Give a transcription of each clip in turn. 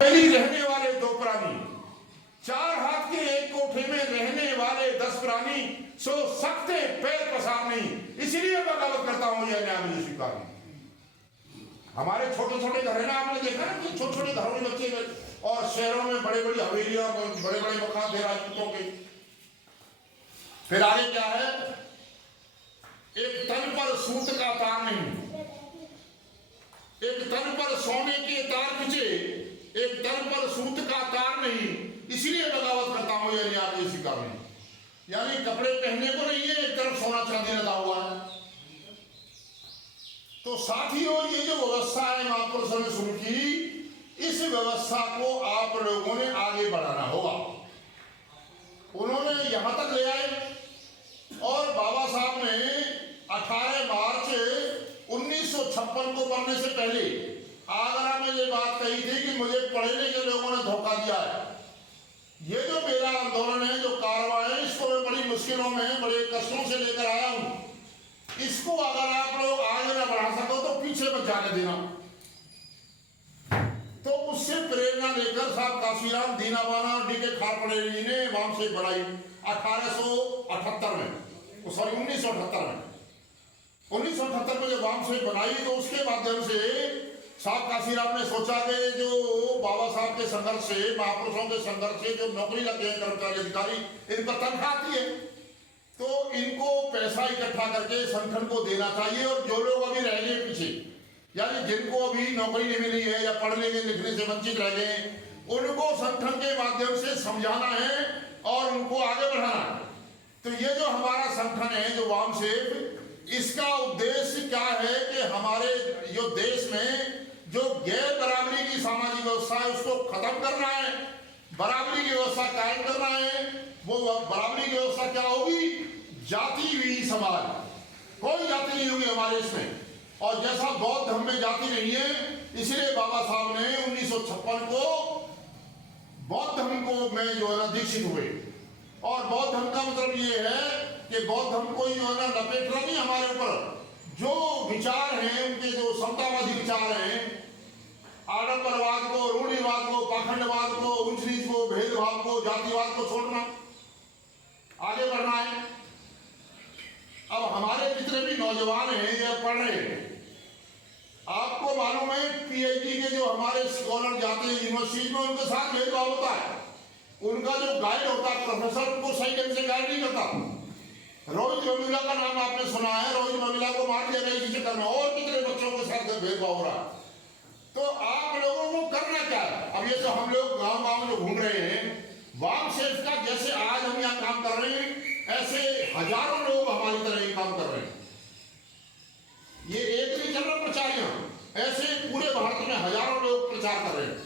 रहने वाले 2 प्राणी, 4 हाथ के एक कोठे में रहने वाले 10 प्राणी, सो सकते पैर पसार नहीं, इसलिए बगावत करता हूं यह न्याय मुझे स्वीकार नहीं। हमारे छोटे छोटे घर है ना, आपने देखा ना कि छोटे छोटे घरों में बच्चे, और शहरों में बड़े बड़ी हवेलियां, बड़े बड़े मकान थे राजपूतों के। फिर आगे क्या है, एक तन पर सूत का तार नहीं, एक तन पर सोने के तार खींचे, एक तन पर सूत का तार नहीं, इसलिए बगावत करता हूं यह न्याय स्वीकार नहीं। यानी कपड़े पहनने को नहीं है, एक तरफ सोना चांदी लगा हुआ है। तो साथियों, ये जो व्यवस्था है महापुरुषों ने शुरू की, इस व्यवस्था को आप लोगों ने आगे बढ़ाना होगा। उन्होंने यहां तक ले आए, और बाबा साहब ने 18 मार्च 1956 को बनने से पहले आगरा में ये बात कही थी कि मुझे पढ़ने के लोगों ने धोखा दिया है। ये जो मेरा आंदोलन है, जो कारवां है, इसको मैं बड़ी मुश्किलों में, बड़े कष्टों से लेकर आया हूं। इसको अगर आप लोग आगे न बढ़ा सको तो पीछे मत जाने देना। तो उससे प्रेरणा लेकर साहब काशीराम दीनाबाना और डी.के. खारपड़े जी ने वामसेफ बनाई 1878 में, सॉरी 1978 में। 1978 में जब वामसेफ बनाई तो उसके माध्यम से साहब काशीराम ने सोचा कि जो बाबा साहब के संघर्ष से, महापुरुषों के संघर्ष से जो नौकरी लगे हैं कर्मचारी अधिकारी, इन पर तनख्वाह आती है, तो इनको पैसा इकट्ठा करके संगठन को देना चाहिए। और जो लोग अभी रह गए पीछे, यानी जिनको अभी नौकरी नहीं मिली है या पढ़ने के लिखने से वंचित रह गए, उनको संगठन के माध्यम से समझाना है और उनको आगे बढ़ाना है। तो ये जो हमारा संगठन है, जो वामसेफ, इसका उद्देश्य क्या है कि हमारे जो देश में जो गैर बराबरी की सामाजिक व्यवस्था है उसको खत्म करना है, बराबरी की व्यवस्था कायम करना है। वो बराबरी की व्यवस्था क्या होगी, जाति विहीन समाज, कोई जाति नहीं होगी हमारे इसमें। और जैसा बौद्ध धर्म में जाति नहीं है, इसलिए बाबा साहब ने 1956 को बौद्ध धर्म को में जो है ना दीक्षित हुए। और बौद्ध धर्म का मतलब ये है कि बौद्ध धर्म को जो है ना लपेटना नहीं हमारे ऊपर। जो विचार हैं उनके, जो समतावादी विचार हैं, आडंबरवाद को, रूढ़िवाद को, पाखंडवाद को, ऊंच नीच को, भेदभाव को, जातिवाद को छोड़ना, आगे बढ़ना है। अब हमारे जितने भी नौजवान हैं या पढ़ रहे हैं, आपको मालूम है पीएचडी के जो हमारे स्कॉलर जाते हैं यूनिवर्सिटी में, उनके साथ भेदभाव होता है। उनका जो गाइड होता है प्रोफेसर, उनको सही ढंग से गाइड नहीं करता। रोहित वेमुला का नाम आपने सुना है, रोहित वेमुला को मार दिया गया इसी चक्कर में, और कितने बच्चों के साथ भेदभाव हो रहा है। तो आप लोगों को करना क्या है? अब ये जो हम लोग गांव गांव में घूम रहे हैं, वामसेफ का जैसे आज हम यहाँ काम कर रहे हैं, ऐसे हजारों लोग हमारी तरह ही काम कर रहे हैं। ये एक नहीं चल रहा प्रचार, यहाँ ऐसे पूरे भारत में हजारों लोग प्रचार कर रहे हैं।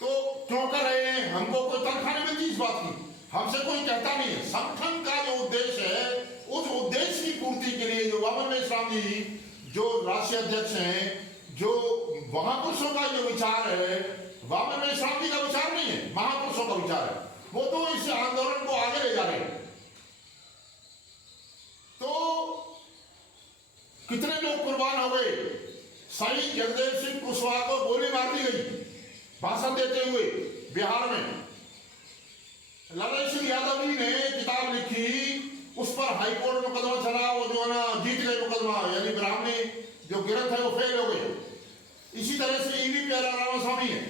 तो क्यों कर रहे हैं? हमको कोई तनख्वाह नहीं मिलती इस बात की, हमसे कोई कहता नहीं है। संगठन का जो उद्देश्य है, उस उद्देश्य की पूर्ति के लिए जो वामन मेश्राम जी जो राष्ट्रीय अध्यक्ष हैं, जो महापुरुषों का जो विचार है, वामन मेश्राम जी का विचार नहीं है, महापुरुषों का विचार है, वो तो इस आंदोलन को आगे ले जा रहे हैं। तो कितने लोग कुर्बान हो गए। शहीद जगदेव सिंह कुशवाहा को गोली मार दी गई भाषण देते हुए बिहार में। ललन सिंह यादव जी ने किताब लिखी, उस पर हाईकोर्ट में मुकदमा चला, वो जो है ना जीत गए मुकदमा, यानी ब्राह्मणी जो गिरफ्त है वो फेल हो गई। इसी तरह से ईवी प्यारा रामास्वामी है,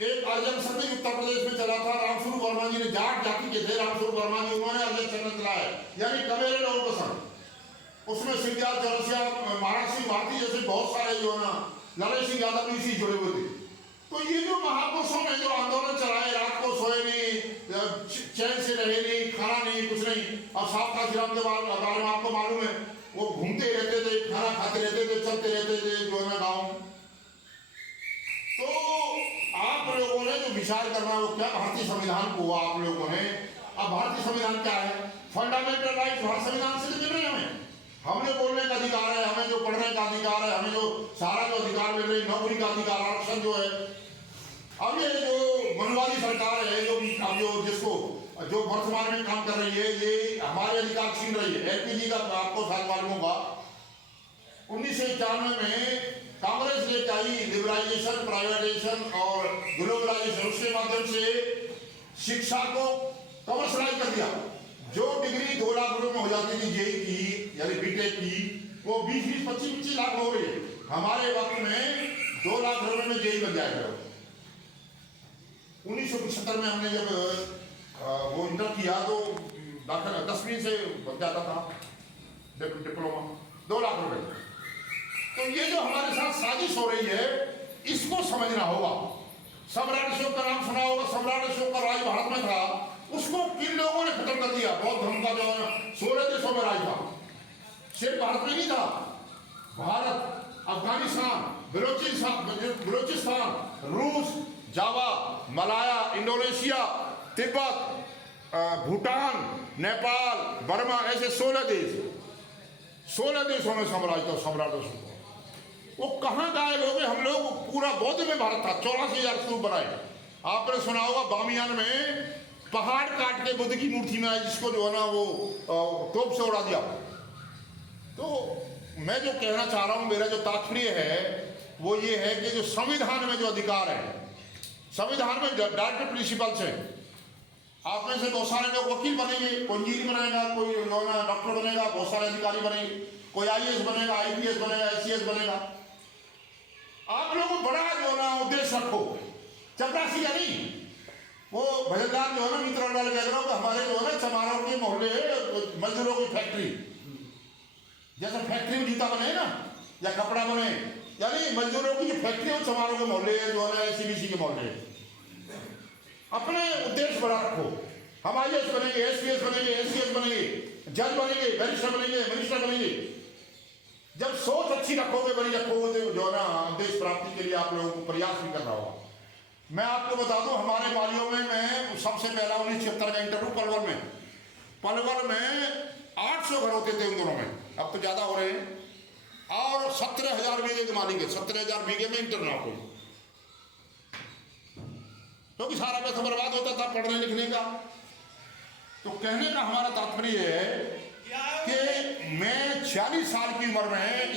एक अर्जन सत्य उत्तर प्रदेश में चला था। रामस्वरूप वर्मा जी ने, जाट जाति के थे रामस्वरूप वर्मा जी, उन्होंने अर्जन चरण चलाया, यानी कमेरे लोग पसंद। उसमें सिंधिया, चौरसिया, महाराज सिंह भारती जैसे बहुत सारे जो है ना, ललन सिंह यादव भी इसी जुड़े हुए थे। तो ये जो महापुरुषों ने जो आंदोलन चलाए, रात को सोए नहीं, चैन से रहे नहीं, खाना नहीं, कुछ नहीं। और साहब काशीराम के बारे में आपको मालूम है, वो घूमते रहते थे, खाना खाते रहते थे, चलते रहते थे जो है ना गाँव। तो आप लोगों ने जो विचार करना वो क्या, भारतीय संविधान को आप लोगों ने, अब भारतीय संविधान क्या है, फंडामेंटल राइट भारत संविधान से मिल रहे हैं। हमें बोलने का अधिकार है, हमें जो पढ़ने का अधिकार है, हमें जो सारा जो अधिकार मिल रही, नौकरी का अधिकार, आरक्षण जो है। अब ये जो मनवादी सरकार है, जो अब जो जिसको जो वर्तमान में काम कर रही है, ये हमारे अधिकार छीन रही है। एलपीजी का आपको साथ मालूम होगा, 1991 में कांग्रेस लेके आई लिबरलाइजेशन, प्राइवेटाइजेशन और ग्लोबलाइजेशन, उसके माध्यम से शिक्षा को कमर्शलाइज कर दिया। जो डिग्री 2 लाख रुपए में हो जाती थी जेई की यानी बीटेक की, वो 20-25 लाख हो गई। हमारे वक्त में 2 लाख रुपए में जेई बन जाएगा। 1975 में हमने जब वो इंटर किया तो दाखिला 10वीं से बन जाता था डिप्लोमा 2 लाख रुपए। तो ये जो हमारे साथ साजिश हो रही है, इसको समझना होगा। सम्राट अशोक का नाम सुना होगा। सम्राट अशोक का राज भारत में था, उसको किन लोगों ने खत्म कर दिया? बौद्ध धर्म का जो 16 देशों में राज था, सिर्फ भारत में नहीं था। भारत, अफगानिस्तान, बलोचिस्तान, रूस, जावा, मलाया, इंडोनेशिया, तिब्बत, भूटान, नेपाल, बर्मा, ऐसे 16 देशों में साम्राज्य था सम्राट अशोक। वो कहाँ गायब हो गए? हम लोग पूरा बौद्ध में भारत था। 84,000 स्तूप बनाए। आपने सुना होगा बामियान में पहाड़ काट के बुद्ध की मूर्ति में, जिसको जो है ना वो तोप से उड़ा दिया। तो मैं जो कहना चाह रहा हूं, मेरा जो तात्पर्य है वो ये है कि जो संविधान में जो अधिकार है, संविधान में डायरेक्ट प्रिंसिपल्स है। आप में से बहुत सारे लोग वकील बनेंगे, कोई इंजीनियर बनेगा, कोई डॉक्टर बनेगा, बहुत सारे अधिकारी बनेंगे, कोई IAS बनेगा, IPS बनेगा, SCS बनेगा। आप लोगों को बड़ा जो है ना उद्देश्य रखो, चपरासी का नहीं। वो भजनदार जो है ना मित्र वाले कह रहा हूँ, हमारे जो है ना चमारों के मोहल्ले मजदूरों की फैक्ट्री, जैसे फैक्ट्री में जूता बने ना या कपड़ा बने, यानी मजदूरों की जो फैक्ट्री है चमारों के मोहल्ले जो है ना CBC के मोहल्ले। अपने उद्देश्य बड़ा रखो। हम IAS बनेंगे, SPS बनेंगे, SCS बनेंगे, जज बनेंगे, बैरिस्टर बनेंगे, मिनिस्टर बनेंगे। जब सोच अच्छी रखोगे, बड़ी रखोगे, तो जो है ना देश प्राप्ति के लिए आप लोगों को प्रयास भी करना होगा। मैं आपको बता दूं, हमारे बालियों में मैं सबसे पहला 1976 का इंटरव्यू पलवल में 800 घर होते थे उन दोनों में, अब तो ज्यादा हो रहे हैं। और 17,000 बीघे के मालिक है। 17,000 बीघे में इंटर ना कोई, क्योंकि सारा पैसा बर्बाद होता था पढ़ने लिखने का। तो कहने का हमारा तात्पर्य है कि मैं 40 साल की उम्र में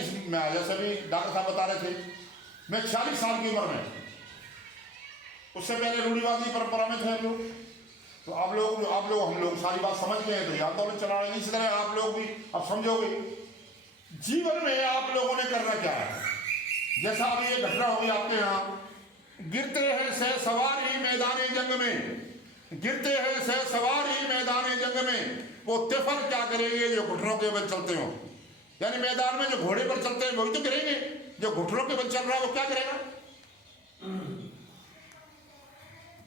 जैसे भी डॉक्टर साहब बता रहे थे, मैं 40 साल की उम्र में, उससे पहले रूढ़िवादी परंपरा में थे हम लोग। तो आप लोग हम लोग सारी बात समझ गए, तो आंदोलन चला रहे हैं। इसी तरह आप लोग भी अब समझोगे जीवन में आप लोगों ने करना क्या है। जैसा अभी ये घटना होगी आपके यहाँ, गिरते हैं सह सवार ही मैदान जंग में, गिरते हैं सह सवार ही मैदान जंग में, वो तिफल क्या करेंगे जो घुटनों के बल चलते हो। यानी मैदान में जो घोड़े पर चलते हैं वही तो गिरेंगे, जो घुटनों के बल चल रहा है वो क्या करेगा।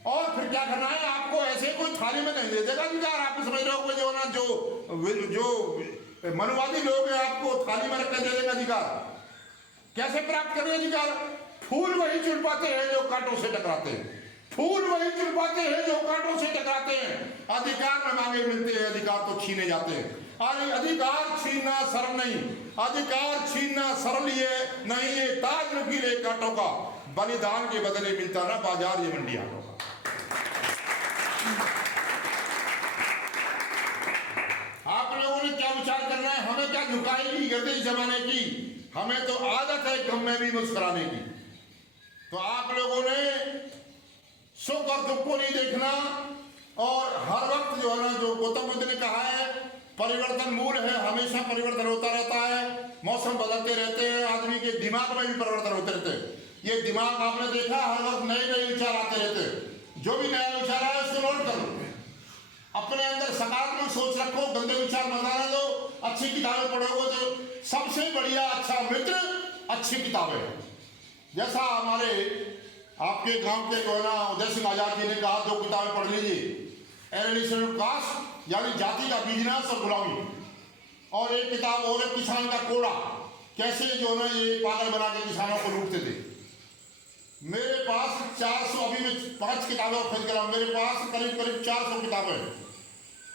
और फिर क्या करना है आपको? ऐसे कोई थाली में नहीं दे देगा अधिकार। आप समझ रहे हो जो ना जो मनुवादी लोग हैं, आपको थाली में रखकर दे देगा अधिकार। कैसे प्राप्त करें अधिकार? फूल वही चुन पाते हैं जो कांटों से टकराते हैं, फूल वही चुन पाते हैं जो कांटों से टकराते हैं। अधिकार न मांगे मिलते हैं, अधिकार तो छीने जाते हैं। अरे अधिकार छीनना शर्म नहीं, अधिकार छीनना सरल ये नहीं, ये ताज नुकीले कांटों का, बलिदान के बदले मिलता ना बाजार ये मंडिया का। आप लोगों ने क्या विचार करना है? हमें क्या झुकाएगी गर्दन जमाने की? हमें तो आदत है गम में भी मुस्कुराने की। तो आप लोगों ने सुख और दुख को नहीं देखना, और हर वक्त जो है ना, जो गौतम बुद्ध ने कहा है परिवर्तन मूल है, हमेशा परिवर्तन होता रहता है, मौसम बदलते रहते हैं, आदमी के दिमाग में भी परिवर्तन होते रहते हैं। ये दिमाग आपने देखा हर वक्त नए नए विचार आते रहते हैं। जो भी नया विचार आया उसको नोट कर लो, अपने अंदर सकारात्मक सोच रखो, गंदे विचार मत आने दो। अच्छी किताबें पढ़ोगे तो सबसे बढ़िया अच्छा मित्र अच्छी किताबें। जैसा हमारे आपके गांव के जो है ना उदय सिंह आजाद जी ने कहा, 2 किताबें पढ़ लीजिए, एलिनेशन ऑफ कास्ट यानी जाति का बिजनेस और गुलामी, और एक किताब और है किसान का कोड़ा, कैसे जो है ये पागल बना के किसानों को लूटते थे। मेरे पास 400, अभी मैं 5 किताबें खरीद कर, मेरे पास करीब करीब 400 किताबें हैं।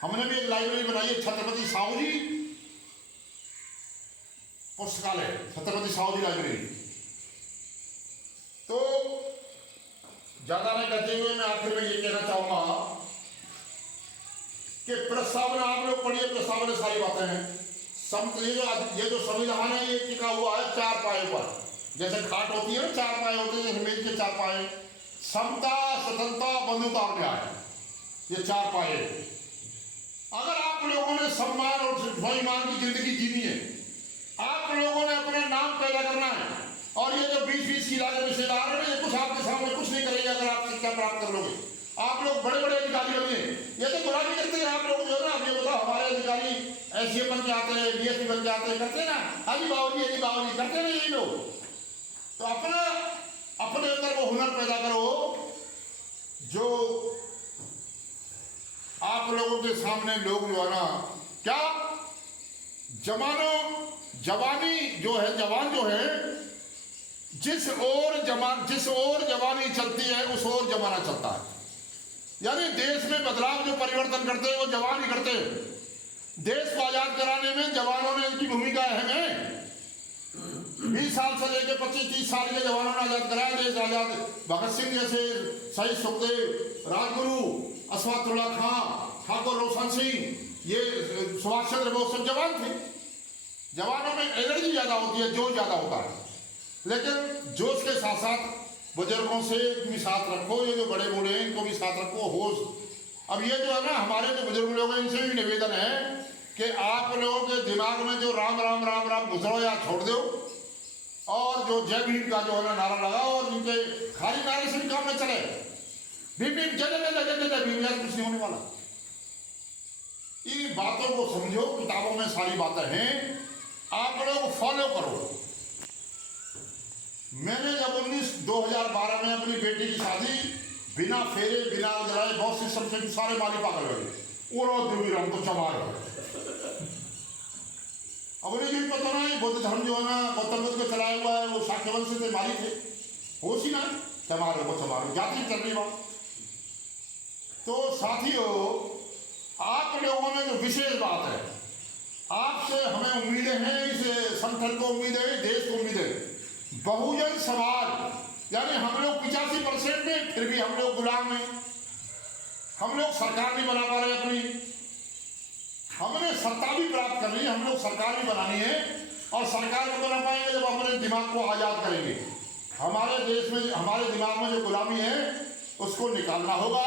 हमने भी एक लाइब्रेरी बनाई है, छत्रपति साहू जी पुस्तकालय, छत्रपति साहू जी लाइब्रेरी। तो ज्यादा नहीं कहते हुए मैं आखिर में ये कहना चाहूंगा कि प्रस्तावना आप लोग पढ़िए, प्रस्तावना सारी बातें हैं। ये जो संविधान है ये टिका हुआ है 4 पायों पर। जैसे खाट होती है ना, चार पाए होते हैं, जैसे मेज के चार पाए, समता, स्वतंत्रता, बंधुता और न्याय, ये चार पाए। अगर आप लोगों ने सम्मान और स्वाभिमान की जिंदगी जीनी है, आप लोगों ने अपना नाम पैदा करना है, और ये जो 20-20 की लाख रिश्तेदार है, ये कुछ आपके सामने कुछ नहीं करेंगे अगर आप शिक्षा प्राप्त कर लोगे। आप लोग बड़े बड़े अधिकारी बनिए, ये तो गुलामी करते हैं आप लोग जो है ना। अब ये बताओ, हमारे अधिकारी ऐसे बन के आते हैं, डीएसपी बन के आते हैं, करते हैं ना, अजी बाबूजी करते हैं यही लोग। तो अपने अंदर वो हुनर पैदा करो जो आप लोगों के सामने लोग जो है ना, क्या जवानी जो है, जवान जो है, जिस ओर जवानी चलती है उस ओर जमाना चलता है। यानी देश में बदलाव जो परिवर्तन करते हैं वो जवान ही करते हैं। देश को आजाद कराने में जवानों ने इनकी भूमिका अहम है। 20 साल से लेकर 25-30 साल के जवानों ने आजाद कराया देश। आजाद भगत सिंह जैसे, शहीद सुखदेव, राजगुरु, अशफाकुल्लाह खां, ठाकुर रोशन सिंह, ये सुभाष चंद्र बोस सब जवान थे। जवानों में एनर्जी ज्यादा होती है, जोश ज्यादा होता है, लेकिन जोश के साथ साथ बुजुर्गों से भी साथ रखो। ये जो बड़े बूढ़े हैं इनको भी साथ रखो, होश। अब ये जो है ना, हमारे जो बुजुर्ग लोग हैं इनसे भी निवेदन है कि आप लोगों के दिमाग में जो राम राम राम राम घुसरो या छोड़ दो, और जो जय भीम का जो है ना नारा लगाओ, और इनके खाली नारे से भी काम न चले। भीम भीम जय जय जय जय जय भीम, यार कुछ नहीं होने वाला। इन बातों को समझो, किताबों में सारी बातें हैं, आप लोग फॉलो करो। मैंने जब 2012 में अपनी बेटी की शादी बिना फेरे बिना जलाए, बहुत सी समझे कि सारे माली पागल हो गए, और देवी राम को चमार हो। अब उन्हें भी पता नहीं, बुद्ध धर्म जो है ना गौतम बुद्ध को चलाया हुआ है, वो शाक्य वंश से माली थे, होश ही ना, चमारो को चमारो, जाति चल रही बात। तो साथियों, आप लोगों में जो विशेष बात है, आपसे हमें उम्मीदें हैं, इस संगठन को उम्मीद है, देश को उम्मीद है। बहुजन समाज, यानी हम लोग 85% में, फिर भी हम लोग गुलाम हैं। हम लोग सरकार नहीं बना पा रहे अपनी, हमने सत्ता भी प्राप्त कर ली, हम लोग सरकार भी बनानी है, और सरकार को बना पाएंगे जब अपने दिमाग को आजाद करेंगे। हमारे देश में, हमारे दिमाग में जो गुलामी है उसको निकालना होगा,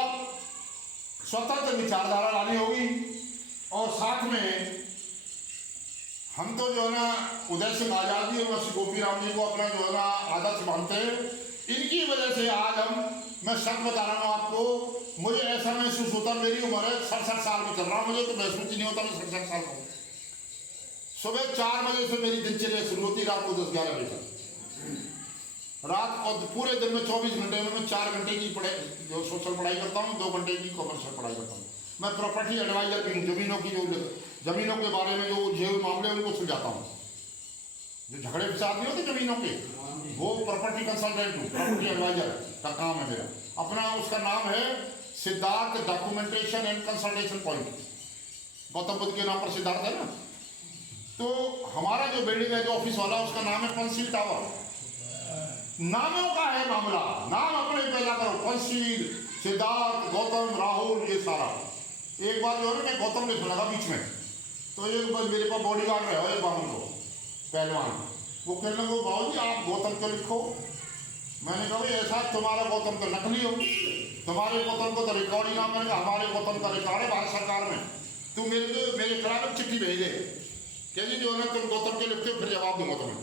स्वतंत्र विचारधारा लानी होगी, और साथ में हम तो जो है ना उदय सिंह आजाद जी और श्री गोपी राम जी को अपना जो है ना आदर्श मानते हैं। इनकी वजह से आज मैं सच बता रहा हूँ आपको, मुझे ऐसा महसूस होता, मेरी उम्र है 67 साल में चल रहा हूँ, मुझे तो महसूस ही नहीं होता मैं 67 साल का हूँ। सुबह 4 बजे से मेरी दिनचर्या शुरू होती, रात को 10-11 बजे तक। रात और पूरे दिन में 24 घंटे में मैं 4 घंटे की जो सोशल पढ़ाई करता हूँ, 2 घंटे की कॉमर्शियल पढ़ाई करता हूँ। मैं प्रॉपर्टी एडवाइजर भी हूँ, जमीनों के बारे में जो उलझे हुए मामले उनको सुलझाता हूँ। जो झगड़े फसाद नहीं होते जमीनों के, वो प्रॉपर्टी कंसल्टेंट हूँ, प्रॉपर्टी एडवाइजर का काम है मेरा। अपना उसका नाम है Siddharth documentation and consultation point. Gautam Buddha के नाम पर सिद्धार्थ है ना। तो हमारा जो बिल्डिंग है, जो ऑफिस वाला, उसका नाम है पंचशील टावर। नामों का है मामला, नाम अपने पैदा करो, पंचशील, सिद्धार्थ, गौतम, राहुल, ये सारा। एक बार जो है मैं गौतम लिखने लगा बीच में, तो एक बार मेरे पास बॉडी गार्ड रहे एक बाबू को, पहलवान, वो कहने लगे बाबू जी आप गौतम क्यों लिखो। मैंने कहा भाई ऐसा तुम्हारा गौतम तो नकली हो, तुम्हारे गौतम को तो रिकॉर्ड ही नाम। मैंने कहा हमारे गौतम का रिकॉर्ड है भारत सरकार में, तुम मेरे खिलाफ चिट्ठी भेजे क्या जी जो है ना तुम गौतम के लिखते हो, फिर जवाब दूंगा तुम्हें।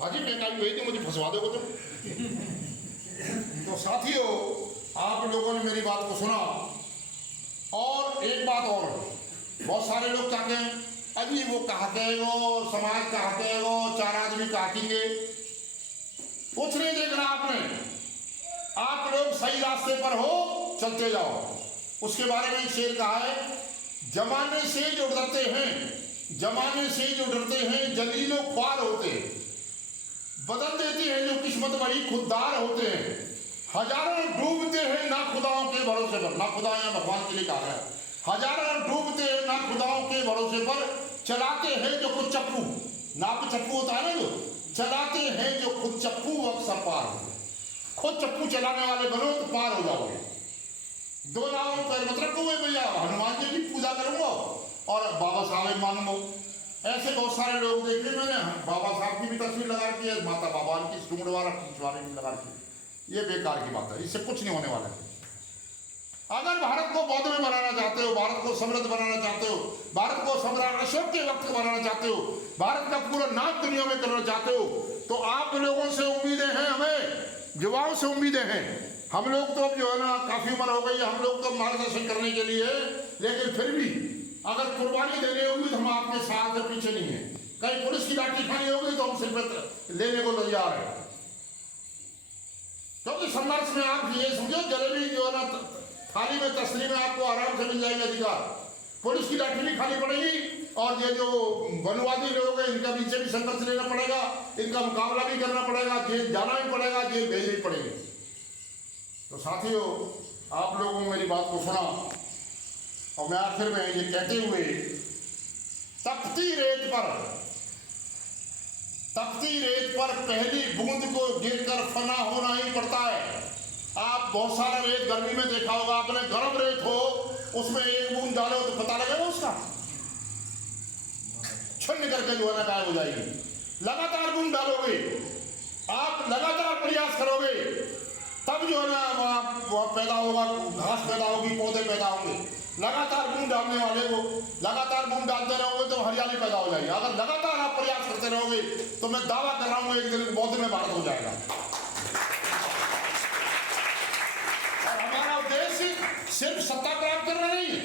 हाँ जी मैं कहीं भेज दूँ, मुझे फंसवा दोगे तुम। तो साथियों, आप लोगों ने मेरी बात को सुना। और एक बात और, बहुत सारे लोग चाहते हैं अभी वो कहते हैं, वो समाज कहते हैं, वो 4 आदमी काटेंगे, कुछ नहीं देखना आपने। आप लोग सही रास्ते पर हो, चलते जाओ। उसके बारे में शेर कहा है, जमाने से जो डरते हैं जलीलो ख्वार होते हैं, बदल देते हैं जो किस्मत वही खुददार होते हैं। हजारों डूबते हैं ना खुदाओं के भरोसे पर, ना खुदा या भगवान के लिए कहा है, हजारों डूबते हैं ना खुदाओं के भरोसे पर, चलाते हैं जो खुद चप्पू, नाप चप्पू होता है ना, जो चलाते हैं जो खुद चप्पू अक्सर पार हो। खुद चप्पू चलाने वाले बनो तो पार हो जाओगे। 2 नाव पर मत रखो भैया, हनुमान जी की पूजा करूंगा और बाबा साहेब मानूंगा, ऐसे बहुत सारे लोग देखे मैंने। बाबा साहब की भी तस्वीर लगा रखी है, माता बाबान की सूंडवारा पिछवाड़े की लगा रखी है। ये बेकार की बात है, इससे कुछ नहीं होने वाला है। अगर भारत को बौद्ध में बनाना चाहते हो, भारत को समृद्ध बनाना चाहते हो, भारत को सम्राट अशोक के वक्त का बनाना चाहते हो, भारत का पूरा नाम दुनिया में करना चाहते हो, तो आप लोगों से उम्मीदें हैं, हमें युवाओं से उम्मीदें हैं। हम लोग तो अब जो है ना काफी उम्र हो गई है, हम लोग तो मार्गदर्शन करने के लिए, लेकिन फिर भी अगर कुर्बानी देनी होगी तो हम आपके साथ से पीछे नहीं है। कहीं पुलिस की लाठी खानी होगी तो हम सिर्फ लेने को तैयार है। क्योंकि संघर्ष में आप ये समझो, जलेबी जो है ना थाली में तसली में आपको आराम से मिल जाएगा अधिकार, पुलिस की लाठी भी खानी पड़ेगी, और ये जो वनवादी लोग हैं इनका पीछे भी संघर्ष लेना पड़ेगा, इनका मुकाबला भी करना पड़ेगा, जेल जाना भी पड़ेगा, जेल भेजनी पड़ेगी। तो साथियों, आप लोगों ने मेरी बात को सुना, और मैं आखिर में ये कहते हुए, तपती रेत पर पहली बूंद को गिरकर फना होना ही पड़ता है। आप बहुत सारा रेत गर्मी में देखा होगा आपने, गर्म रेत हो उसमें एक बूंद डालो तो पता लगेगा उसका, छन्न करके जो है ना गायब हो जाएगी। लगातार बूंद डालोगे, आप लगातार प्रयास करोगे, तब जो है ना वहाँ पैदा होगा, घास पैदा होगी, पौधे पैदा होंगे। लगातार बूंद डालने वाले को लगातार बूंद डालते रहोगे तो हरियाली पैदा हो जाएगी। अगर लगातार आप प्रयास करते रहोगे तो मैं दावा कर रहा हूँ एक दिन बौद्ध में भारत हो जाएगा। और हमारा उद्देश्य सिर्फ सत्ता प्राप्त करना नहीं है,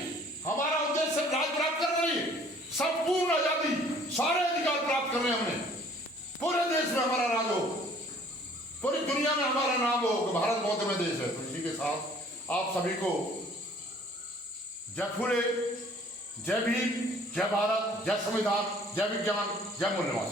हमारा उद्देश्य सिर्फ राज प्राप्त करना नहीं है, संपूर्ण आजादी, सारे अधिकार प्राप्त करने हमने, पूरे देश में हमारा राज हो, पूरी दुनिया में हमारा नाम हो कि भारत बौद्ध में देश है। तो इसी के साथ आप सभी को जय फूले, जय भीम, जय भारत, जय संविधान, जय विज्ञान, जय मूल्यवान।